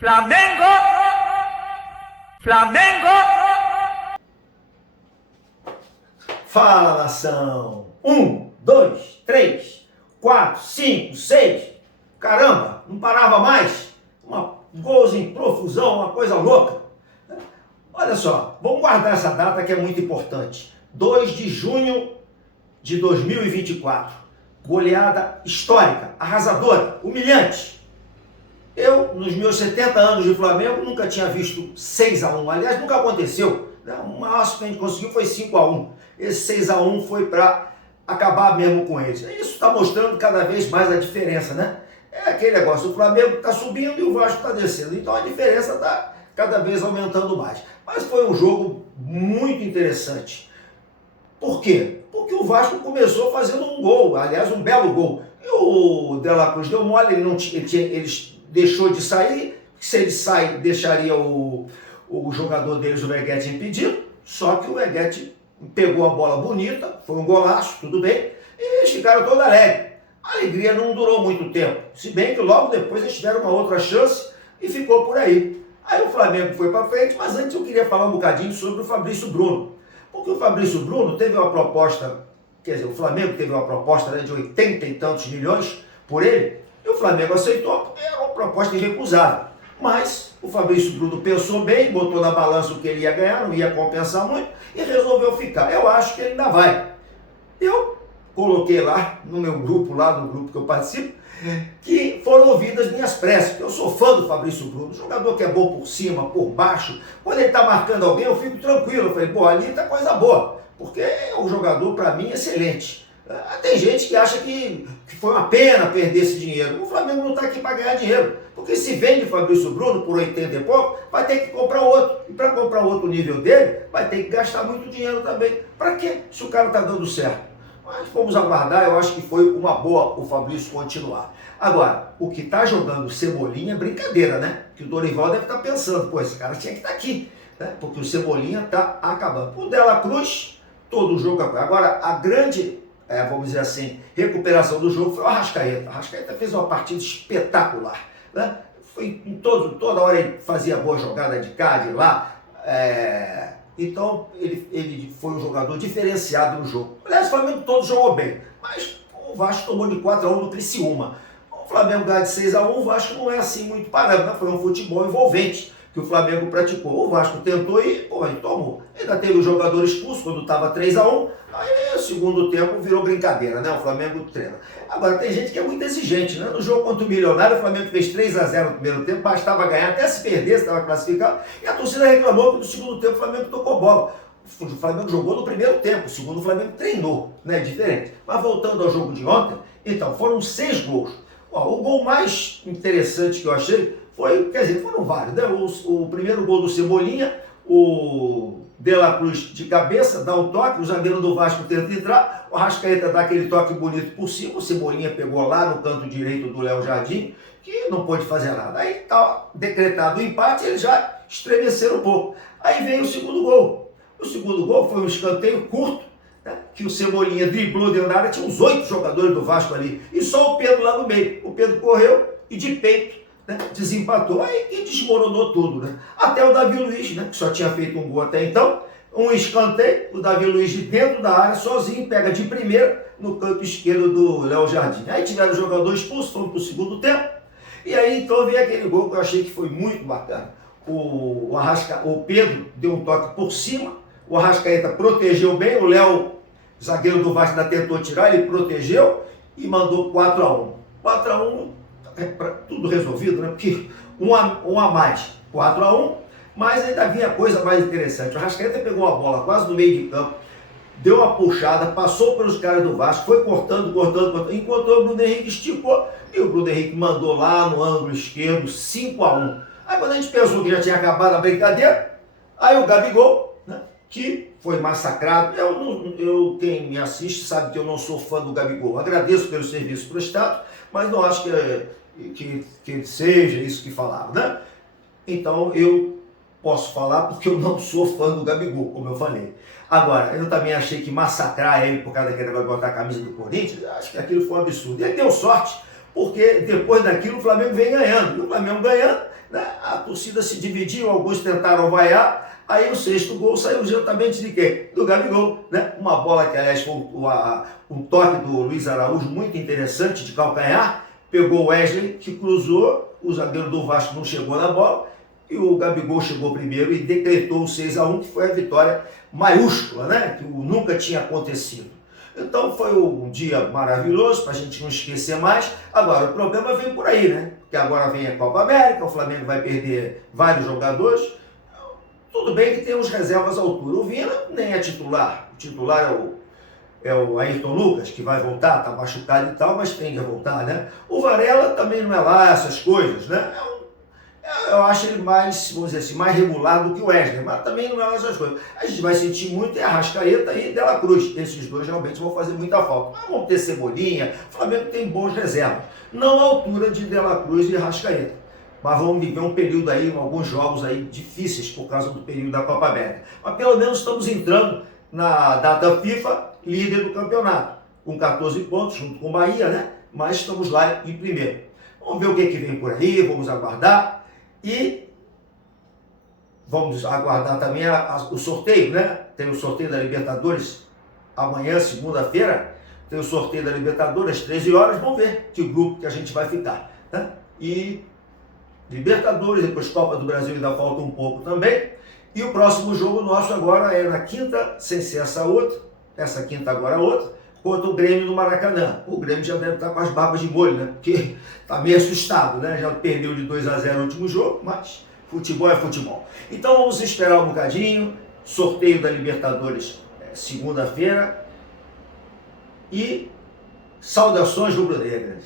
Flamengo! Flamengo! Fala, nação! 1, 2, 3, 4, 5, 6. Caramba, não parava mais. Gols em profusão, uma coisa louca. Olha só, vamos guardar essa data que é muito importante. 2 de junho de 2024. Goleada histórica, arrasadora, humilhante. Eu, nos meus 70 anos de Flamengo, nunca tinha visto 6-1. Aliás, nunca aconteceu. O máximo que a gente conseguiu foi 5-1. Esse 6-1 foi para acabar mesmo com eles. Isso está mostrando cada vez mais a diferença, né? É aquele negócio, o Flamengo está subindo e o Vasco está descendo. Então a diferença está cada vez aumentando mais. Mas foi um jogo muito interessante. Por quê? Porque o Vasco começou fazendo um gol, aliás, um belo gol. E o De La Cruz deu mole, ele deixou de sair. Se ele sai, deixaria o jogador deles, o Veguete, impedido. Só que o Veguete pegou a bola bonita, foi um golaço, tudo bem, e eles ficaram todos alegres. A alegria não durou muito tempo, se bem que logo depois eles tiveram uma outra chance e ficou por aí. Aí o Flamengo foi para frente, mas antes eu queria falar um bocadinho sobre o Fabrício Bruno. Porque o Fabrício Bruno teve uma proposta, quer dizer, o Flamengo teve uma proposta, né, de 80 e tantos milhões por ele, e o Flamengo aceitou porque era uma proposta irrecusável. Mas o Fabrício Bruno pensou bem, botou na balança o que ele ia ganhar, não ia compensar muito, e resolveu ficar. Eu acho que ele ainda vai. Eu coloquei lá no meu grupo, lá no grupo que eu participo, que foram ouvidas minhas preces. Eu sou fã do Fabrício Bruno, jogador que é bom por cima, por baixo. Quando ele está marcando alguém, eu fico tranquilo. Eu falei, pô, ali tá coisa boa, porque é um jogador, para mim, excelente. Tem gente que acha que foi uma pena perder esse dinheiro. O Flamengo não está aqui para ganhar dinheiro, porque se vende o Fabrício Bruno por 80 e pouco, vai ter que comprar outro. E para comprar outro nível dele, vai ter que gastar muito dinheiro também. Para quê? Se o cara está dando certo. Mas vamos aguardar, eu acho que foi uma boa o Fabrício continuar. Agora, o que está jogando Cebolinha é brincadeira, né? Que o Dorival deve estar pensando, pô, esse cara tinha que estar aqui, né? Porque o Cebolinha está acabando. O De La Cruz, todo o jogo. Agora, a grande, vamos dizer assim, recuperação do jogo foi o Arrascaeta. O Arrascaeta fez uma partida espetacular, né? Foi toda hora ele fazia boa jogada de cá, de lá. Então, ele foi um jogador diferenciado no jogo. Aliás, o Flamengo todo jogou bem, mas o Vasco tomou de 4-1 do Criciúma. O Flamengo ganha de 6-1, o Vasco não é assim muito parâmetro, né? Foi um futebol envolvente que o Flamengo praticou. O Vasco tentou e tomou. Ainda teve o jogador expulso quando estava 3-1, aí o segundo tempo virou brincadeira, né? O Flamengo treina. Agora, tem gente que é muito exigente, né? No jogo contra o Milionário, o Flamengo fez 3-0 no primeiro tempo, bastava ganhar, até se perder, estava classificado, e a torcida reclamou que no segundo tempo o Flamengo tocou bola. O Flamengo jogou no primeiro tempo, o segundo o Flamengo treinou, né? Diferente. Mas voltando ao jogo de ontem, então, foram 6 gols. O gol mais interessante que eu achei foi, quer dizer, foram vários, né? O primeiro gol do Cebolinha, o De La Cruz de cabeça, dá um toque, o zagueiro do Vasco tenta entrar, o Arrascaeta dá aquele toque bonito por cima, o Cebolinha pegou lá no canto direito do Léo Jardim, que não pôde fazer nada. Aí tá decretado o empate, eles já estremeceram um pouco. Aí veio o segundo gol. O segundo gol foi um escanteio curto, né, que o Cebolinha driblou dentro da área, tinha uns 8 jogadores do Vasco ali, e só o Pedro lá no meio. O Pedro correu e de peito, né, desempatou, aí que desmoronou tudo, né? Até o Davi Luiz, né, que só tinha feito um gol até então, um escanteio, o Davi Luiz de dentro da área, sozinho, pega de primeira no canto esquerdo do Léo Jardim. Aí tiveram o jogador expulso, foram para o segundo tempo, e aí então veio aquele gol que eu achei que foi muito bacana. O Pedro deu um toque por cima, o Arrascaeta protegeu bem, o Léo, zagueiro do Vasco, ainda tentou tirar, ele protegeu e mandou 4-1. 4-1, tudo resolvido, né? Porque um a mais, 4-1, mas ainda vinha coisa mais interessante. O Arrascaeta pegou a bola quase no meio de campo, deu uma puxada, passou pelos caras do Vasco, foi cortando, enquanto o Bruno Henrique esticou, e o Bruno Henrique mandou lá no ângulo esquerdo, 5-1. Aí quando a gente pensou que já tinha acabado a brincadeira, aí o Gabigol, né, que foi massacrado. Quem me assiste sabe que eu não sou fã do Gabigol. Agradeço pelo serviço prestado, mas não acho que seja isso que falaram, né? Então eu posso falar porque eu não sou fã do Gabigol, como eu falei. Agora, eu também achei que massacrar ele por causa daquele negócio de botar a camisa do Corinthians, acho que aquilo foi um absurdo. Ele deu sorte, porque depois daquilo o Flamengo vem ganhando. E o Flamengo ganhando, né, a torcida se dividiu, alguns tentaram vaiar, aí o sexto gol saiu diretamente de quem? Do Gabigol, né? Uma bola que, aliás, foi um toque do Luiz Araújo muito interessante de calcanhar, pegou o Wesley, que cruzou, o zagueiro do Vasco não chegou na bola, e o Gabigol chegou primeiro e decretou o 6-1, que foi a vitória maiúscula, né? Que nunca tinha acontecido. Então foi um dia maravilhoso, para a gente não esquecer mais. Agora, o problema vem por aí, né? Porque agora vem a Copa América, o Flamengo vai perder vários jogadores. Tudo bem que tem os reservas à altura. O Vina nem é titular. O titular é o Ayrton Lucas, que vai voltar, está machucado e tal, mas tem que voltar, né? O Varela também não é lá essas coisas, né? Eu acho ele mais, vamos dizer assim, mais regular do que o Wesley, mas também não é essas coisas. A gente vai sentir muito Arrascaeta e De La Cruz. Esses dois realmente vão fazer muita falta. Mas vão ter Cebolinha, o Flamengo tem bons reservas. Não à altura de De La Cruz e Arrascaeta. Mas vamos viver um período aí, alguns jogos aí difíceis por causa do período da Copa América. Mas pelo menos estamos entrando na data FIFA líder do campeonato, com 14 pontos, junto com o Bahia, né? Mas estamos lá em primeiro. Vamos ver o que vem por aí, vamos aguardar. E vamos aguardar também o sorteio, né? Tem o sorteio da Libertadores amanhã, segunda-feira. Tem o sorteio da Libertadores às 13 horas. Vamos ver que grupo que a gente vai ficar, né? E Libertadores, depois Copa do Brasil ainda falta um pouco também. E o próximo jogo nosso agora é na quinta, sem ser essa outra. Essa quinta agora é outra. Contra o Grêmio no Maracanã. O Grêmio já deve estar com as barbas de molho, né? Porque está meio assustado, né? Já perdeu de 2-0 no último jogo, mas futebol é futebol. Então vamos esperar um bocadinho. Sorteio da Libertadores segunda-feira. E saudações rubro-negras.